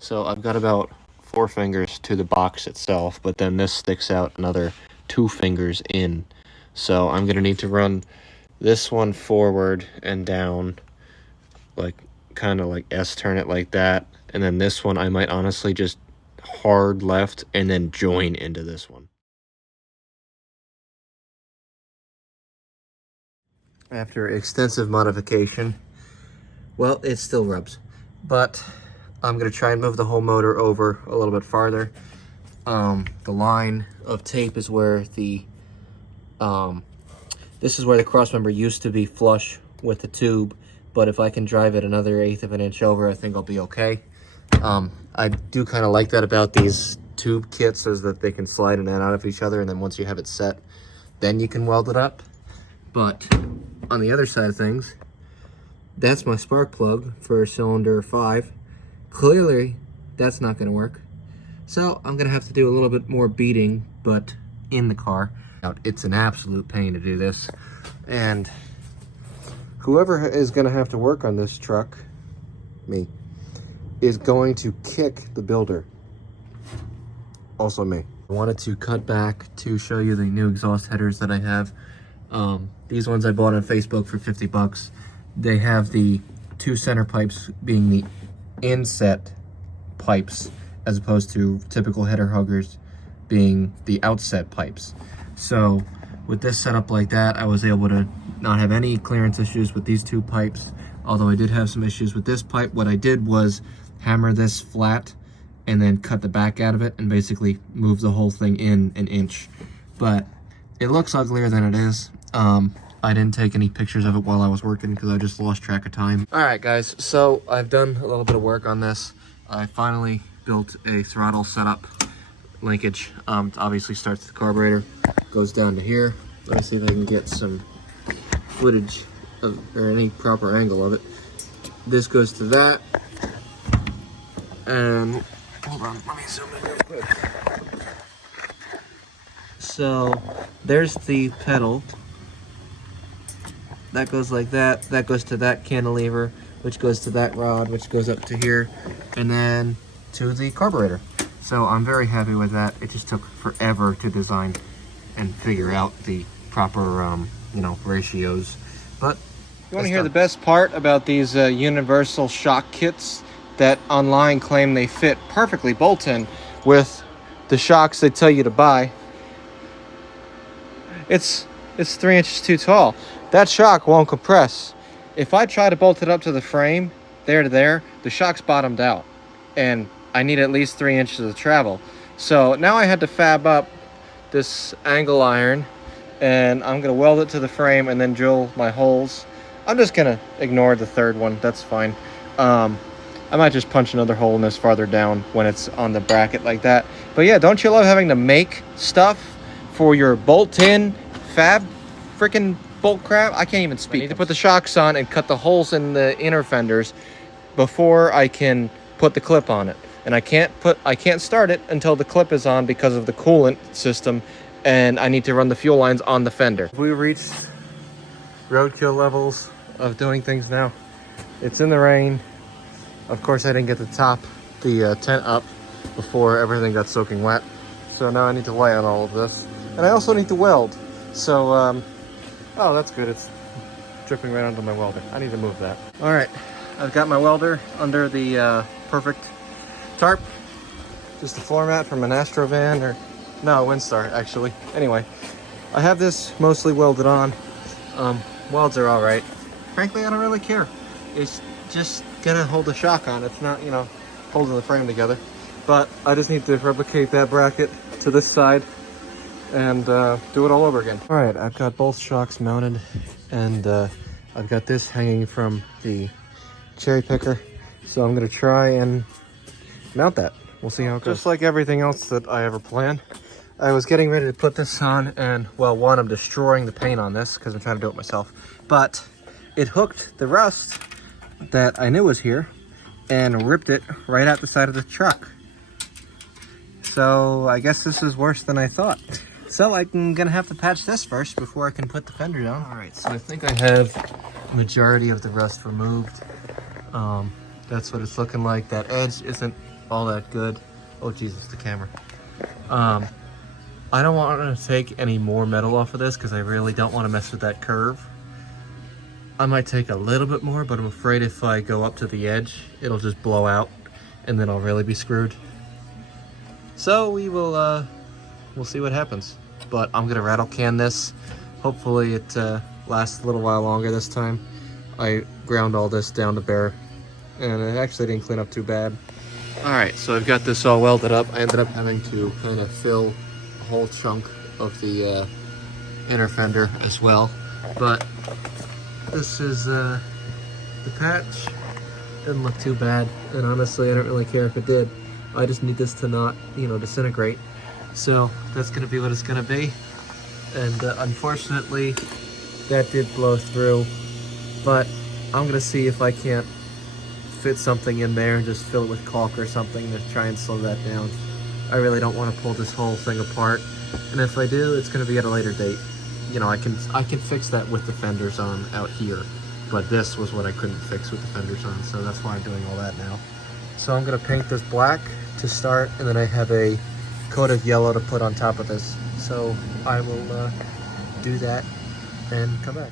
So I've got about 4 fingers to the box itself, but then this sticks out another 2 fingers in. So I'm gonna need to run this one forward and down, like kind of like S-turn it like that, and then this one I might honestly just hard left and then join into this one. After extensive modification, well, it still rubs, but I'm gonna try and move the whole motor over a little bit farther. The line of tape is where the this is where the crossmember used to be flush with the tube, but if I can drive it another 1/8 of an inch over, I think I'll be okay. I do kind of like that about these tube kits, is that they can slide in and out of each other, and then once you have it set, then you can weld it up. But on the other side of things, that's my spark plug for cylinder 5. Clearly, that's not going to work. So I'm going to have to do a little bit more beating, but in the car. It's an absolute pain to do this. And whoever is going to have to work on this truck, me, is going to kick the builder. Also me. I wanted to cut back to show you the new exhaust headers that I have. These ones I bought on Facebook for 50 bucks. They have the 2 center pipes being the inset pipes, as opposed to typical header huggers being the outset pipes. So with this setup like that, I was able to not have any clearance issues with these 2 pipes, although I did have some issues with this pipe. What I did was hammer this flat and then cut the back out of it and basically move the whole thing in 1 inch. But it looks uglier than it is. I didn't take any pictures of it while I was working because I just lost track of time. All right, guys, so I've done a little bit of work on this. I finally built a throttle setup linkage. It obviously starts the carburetor, goes down to here. Let me see if I can get some footage of, or any proper angle of it. This goes to that, and hold on, let me zoom in real quick. So there's the pedal. That goes like that. That goes to that cantilever, which goes to that rod, which goes up to here, and then to the carburetor. So I'm very happy with that. It just took forever to design and figure out the proper, you know, ratios. But you want to hear the best part about these universal shock kits that online claim they fit perfectly bolt-in with the shocks they tell you to buy? It's 3 inches too tall. That shock won't compress. If I try to bolt it up to the frame, there to there, the shock's bottomed out, and I need at least 3 inches of travel. So now I had to fab up this angle iron, and I'm gonna weld it to the frame and then drill my holes. I'm just gonna ignore the third one, that's fine. I might just punch another hole in this farther down when it's on the bracket like that. But yeah, don't you love having to make stuff for your bolt-in fab freaking bolt crap? I can't even speak. I need to put the shocks on and cut the holes in the inner fenders before I can put the clip on it. And I can't start it until the clip is on because of the coolant system, and I need to run the fuel lines on the fender. We reached roadkill levels of doing things now. It's in the rain. Of course, I didn't get the tent up before everything got soaking wet. So now I need to lay on all of this. And I also need to weld. So, oh, that's good. It's dripping right onto my welder. I need to move that. All right, I've got my welder under the perfect tarp. Just a floor mat from an Astrovan, or no, Windstar actually. Anyway, I have this mostly welded on. Welds are all right. Frankly, I don't really care. It's just gonna hold the shock on. It's not, you know, holding the frame together. But I just need to replicate that bracket to this side and do it all over again. All right, I've got both shocks mounted, and I've got this hanging from the cherry picker. So I'm gonna try and mount that. We'll see how it goes. Just like everything else that I ever plan, I was getting ready to put this on, and well, one, I'm destroying the paint on this because I'm trying to do it myself, but it hooked the rust that I knew was here and ripped it right out the side of the truck. So I guess this is worse than I thought. So I'm gonna have to patch this first before I can put the fender down. All right, so I think I have majority of the rust removed. That's what it's looking like. That edge isn't all that good. Oh Jesus, the camera. I don't want to take any more metal off of this because I really don't want to mess with that curve. I might take a little bit more, but I'm afraid if I go up to the edge, it'll just blow out and then I'll really be screwed. So we'll see what happens. But I'm gonna rattle can this. Hopefully it lasts a little while longer this time. I ground all this down to bare and it actually didn't clean up too bad. All right, so I've got this all welded up. I ended up having to kind of fill a whole chunk of the inner fender as well. But this is the patch. Doesn't look too bad, and honestly I don't really care if it did. I just need this to not, you know, disintegrate. So that's gonna be what it's gonna be. And unfortunately that did blow through, but I'm gonna see if I can't fit something in there and just fill it with caulk or something to try and slow that down. I really don't want to pull this whole thing apart, and if I do, it's going to be at a later date. You know, I can fix that with the fenders on out here, but this was what I couldn't fix with the fenders on, so that's why I'm doing all that now. So I'm going to paint this black to start, and then I have a coat of yellow to put on top of this. So I will do that and come back.